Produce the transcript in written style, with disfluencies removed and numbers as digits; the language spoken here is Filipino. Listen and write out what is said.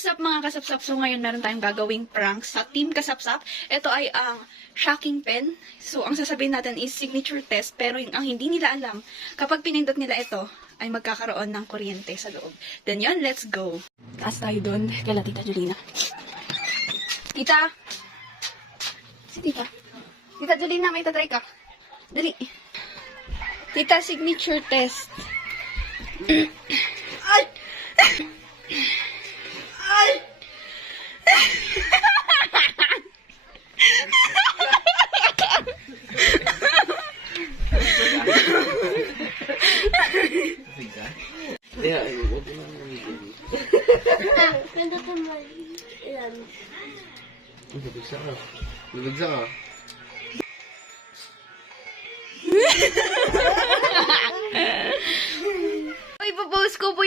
What's up mga kasapsap? So ngayon meron tayong gagawing prank sa Team Kasapsap. Ito ay ang shocking pen. So ang sasabihin natin is signature test. Pero ang hindi nila alam, kapag pinindot nila ito, ay magkakaroon ng kuryente sa loob. Then yun, let's go. Taas tayo doon. Kala Tita Julina. Tita! Si Tita. Tita Julina, may tatry ka. Dali. Tita, signature test. Ay! Ay! Yeah, huwag mo naman nangigil. Pindutin mo yan. Nabigsa ka. Nabigsa ka. Ipopost ko po